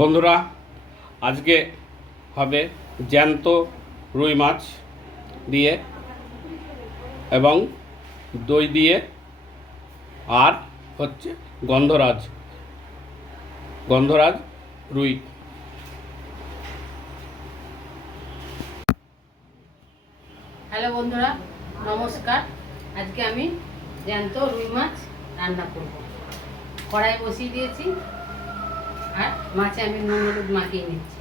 বন্ধুরা, আজকে হবে জ্যান্ত রুই মাছ দিয়ে এবং দই দিয়ে, আর হচ্ছে গন্ধরাজ রুই। হ্যালো বন্ধুরা, নমস্কার। আজকে আমি জ্যান্ত রুই মাছ রান্না করব। কড়াই বসিয়ে দিয়েছি আর মাছে আমি নুন হলুদ মাখিয়ে নিচ্ছি।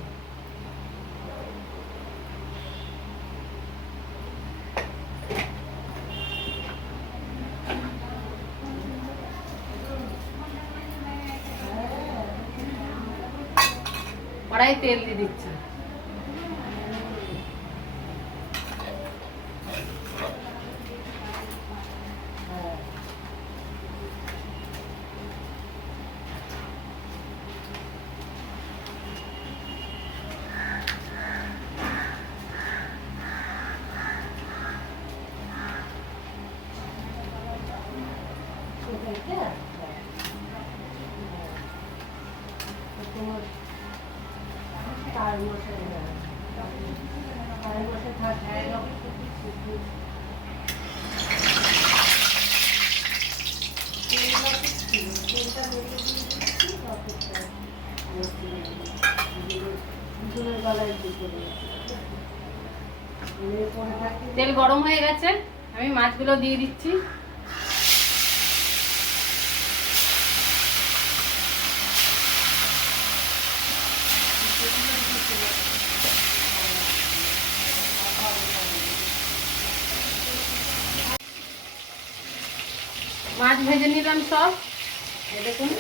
কড়াই তেল দিয়ে দিচ্ছি। তেল গরম হয়ে গেছে, আমি মাছগুলো দিয়ে দিচ্ছি। মাছ ভেজে নিলাম সব, দেখুন।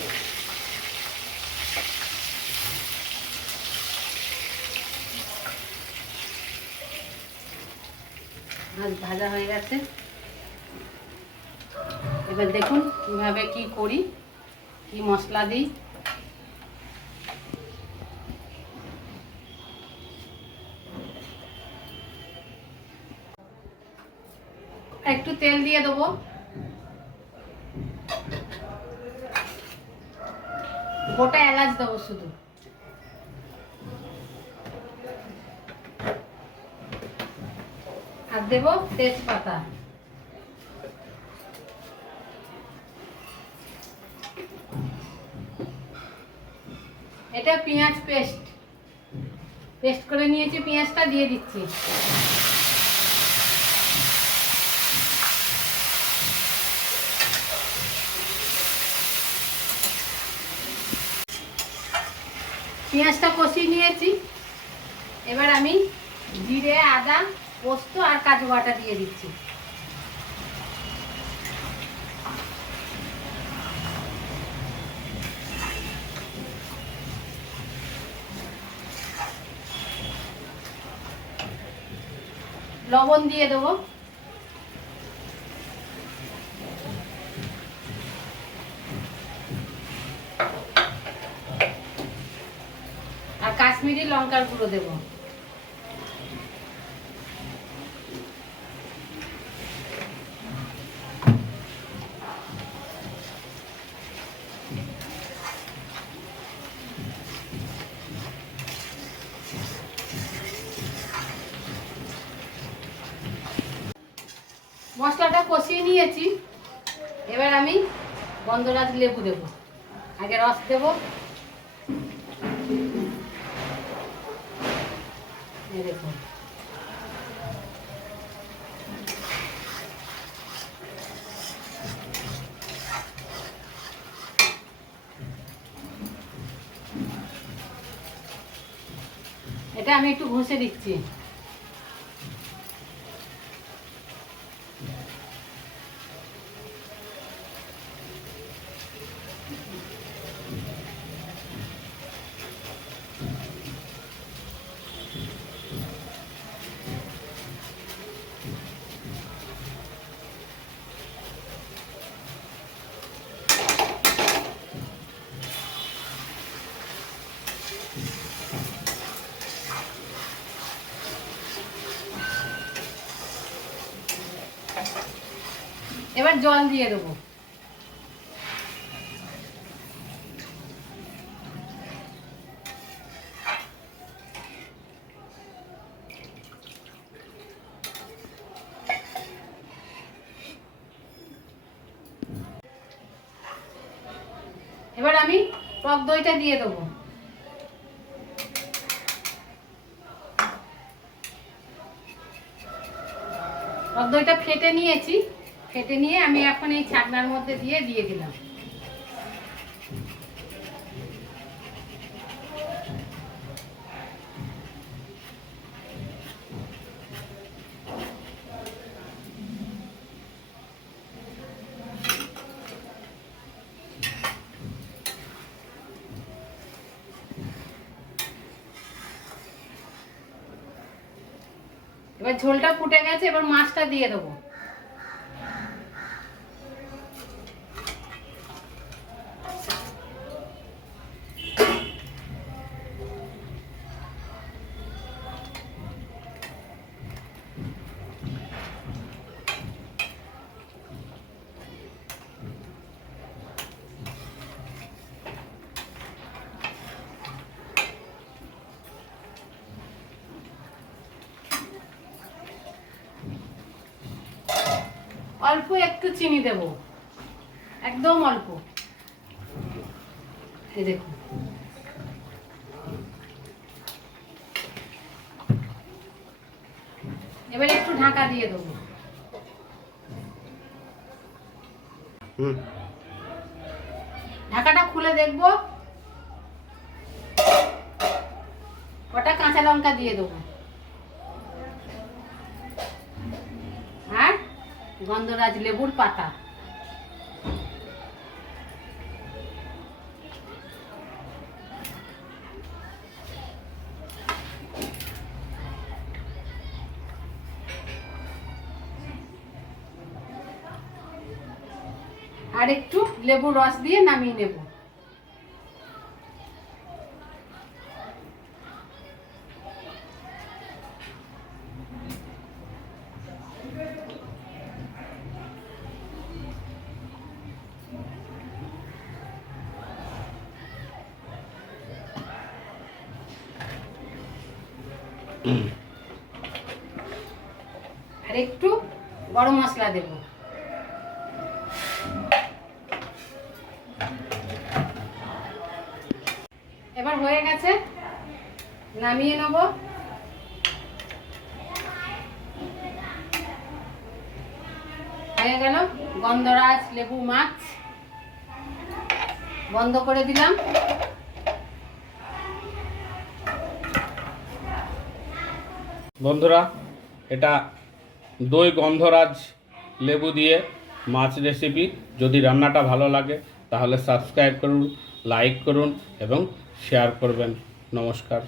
মাছ ভাজা হয়ে গেছে। এবার দেখুন কিভাবে কি করি, কি মশলা দিই। একটু তেল দিয়ে দেবো, গোটা এলাচ দেবো শুধু, আর দেবো তেজপাতা। এটা পেঁয়াজ পেস্ট করে নিয়েছি, পেঁয়াজটা দিয়ে দিচ্ছি। পেঁয়াজটা কষিয়ে নিয়েছি। এবার আমি জিরে, আদা, পোস্ত আর কাজু বাটা দিয়ে দিচ্ছি। লবণ দিয়ে দেবো। আর কাশ্মীরি লঙ্কার গুঁড়ো দেবো। মশলাটা কষিয়ে নিয়েছি। এবার আমি গন্ধরাজ লেবু দেব। আগে রস দেব, দেখুন। এটা আমি একটু ঘষে দিচ্ছি। এবার জল দিয়ে দেবো। এবার আমি টক দইটা দিয়ে দেবো। টক দইটা ফেটে নিয়েছি, ফেটে নিয়ে আমি এখন এই ছাকনার মধ্যে দিয়ে দিলাম। এবার ঝোলটা ফুটে গেছে, এবার মাছটা দিয়ে দেবো। অল্প একটু চিনি দেব, একদম অল্প। এই দেখুন, এবার একটু ঢাকা দিয়ে দেবো। ঢাকাটা খুলে দেখবো, কটা কাঁচা লঙ্কা দিয়ে দেবো আর গন্ধরাজ লেবুর পাতা। আর একটু লেবুর রস দিয়ে নামিয়ে নেব। আর একটু গরম মশলা দেব। এবার হয়ে গেছে, নামিয়ে নেব। হয়ে গেল গন্ধরাজ লেবু মাছ। বন্ধ করে দিলাম। বন্ধুরা, এটা দই গন্ধরাজ লেবু দিয়ে মাছ রেসিপি। যদি রান্নাটা ভালো লাগে তাহলে সাবস্ক্রাইব করুন, লাইক করুন এবং শেয়ার করবেন। নমস্কার।